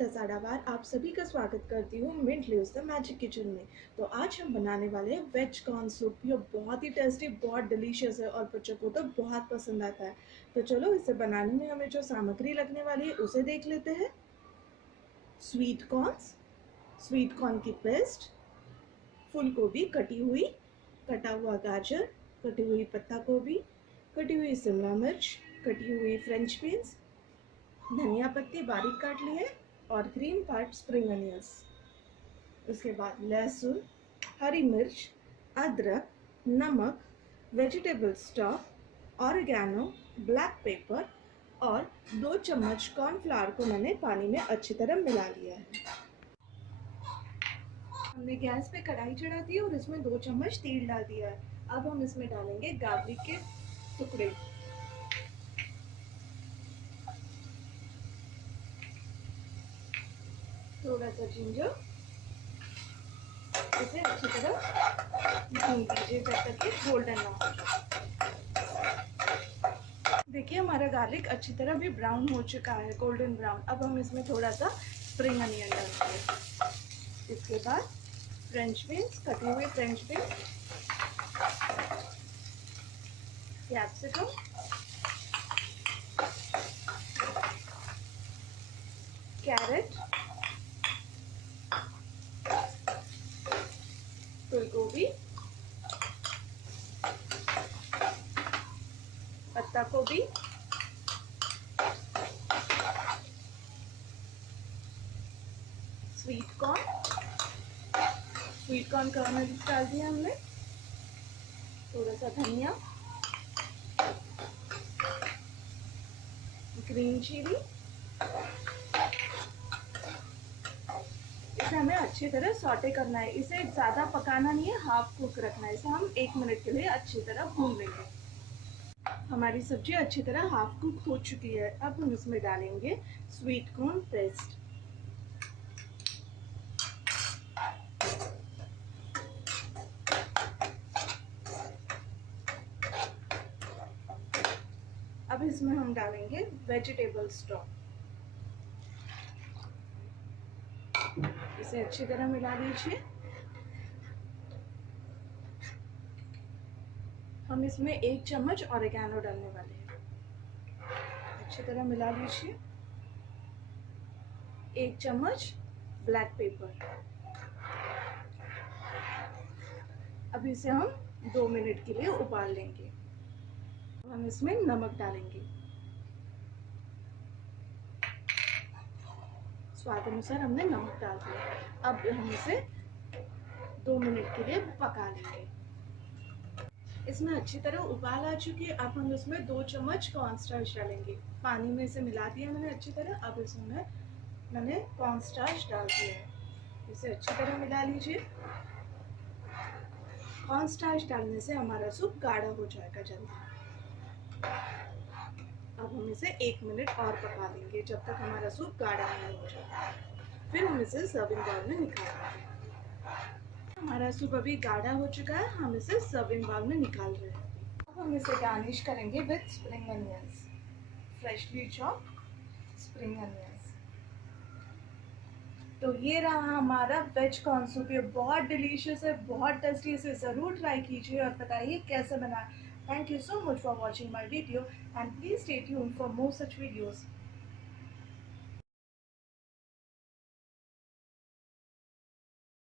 धसाड़ावार आप सभी का स्वागत करती हूँ mint leaves the magic kitchen में। तो आज हम बनाने वाले हैं वेज कॉर्न सूप। ये बहुत ही टेस्टी, बहुत डिलीशियस है और बच्चों को तो बहुत पसंद आता है। तो चलो इसे बनाने में हमें जो सामग्री लगने वाली है उसे देख लेते हैं। स्वीट कॉर्न की पेस्ट, फूल गोभी कटी हुई, कटा हुआ गाजर, कटी हुई पत्ता गोभी, कटी हुई शिमला मिर्च, कटी हुई फ्रेंच बीन्स, धनिया पत्ती बारीक काट ली है और ग्रीन पार्ट स्प्रिंग अनियंस। उसके बाद लहसुन, हरी मिर्च, अदरक, नमक, vegetable stock, oregano, black pepper और 2 चम्मच कॉर्नफ्लावर को मैंने पानी में अच्छी तरह मिला लिया है। हमने गैस पे कढ़ाई चढ़ा दी और इसमें 2 चम्मच तेल डाल दिया है। अब हम इसमें डालेंगे गार्लिक के टुकड़े, थोड़ा सा जिंजर। इसे अच्छी तरह भून लीजिए जब तक ये गोल्डन ना हो जाए। देखिए हमारा गार्लिक अच्छी तरह भी ब्राउन हो चुका है, गोल्डन ब्राउन। अब हम इसमें थोड़ा सा स्प्रिंग अनियन डालेंगे। इसके बाद फ्रेंच बीन्स, कटी हुई फ्रेंच बीन्स, कैप्सिकम, कैरेट, फूल गोभी, पत्ता गोभी, स्वीट कॉर्न कर्नल्स डाल दिया हमने, थोड़ा सा धनिया, ग्रीन चिली। इसे हमें अच्छी तरह सॉटे करना है। इसे ज़्यादा पकाना नहीं है, हाफ कुक रखना है। इसे हम 1 मिनट के लिए अच्छी तरह भून लेंगे। हमारी सब्जी अच्छी तरह हाफ कुक हो चुकी है। अब हम इसमें डालेंगे स्वीट कॉर्न पेस्ट। अब इसमें हम डालेंगे वेजिटेबल स्टॉक। इसे अच्छी तरह मिला लीजिए। हम इसमें 1 चम्मच ऑरिगेनो डालने वाले हैं। अच्छी तरह मिला लीजिए। 1 चम्मच ब्लैक पेपर। अब इसे हम 2 मिनट के लिए उबाल लेंगे। अब हम इसमें नमक डालेंगे, स्वाद अनुसार हमने नमक डाल दिया। अब हम इसे 2 मिनट के लिए पका लेंगे। इसमें अच्छी तरह उबाल आ चुकी है। अब हम इसमें 2 चम्मच कॉर्न स्टार्च डालेंगे। पानी में इसे मिला दिया मैंने अच्छी तरह। अब इसमें मैंने कॉर्न स्टार्च डाल दिया है। इसे अच्छी तरह मिला लीजिए। कॉर्न स्टार्च डालने से हमारा सूप गाढ़ा हो जाएगा जल्दी। अब हम इसे 1 मिनट और पका लेंगे जब तक हमारा सूप गाढ़ा नहीं हो जाता। फिर हम इसे सर्विंग बाउल में निकालेंगे। हमारा सूप अभी गाढ़ा हो चुका है। हम इसे सर्विंग बाउल में निकाल रहे हैं। अब हम इसे गार्निश करेंगे with spring onions, freshly chopped spring onions. तो ये रहा हमारा वेज कॉर्न सूप। ये बहुत डिलीशियस है, बहुत टेस्टी। इसे ज़रूर ट्राई कीजिए और बताइए कैसे बना। Thank you so much for watching my video and please stay tuned for more such videos.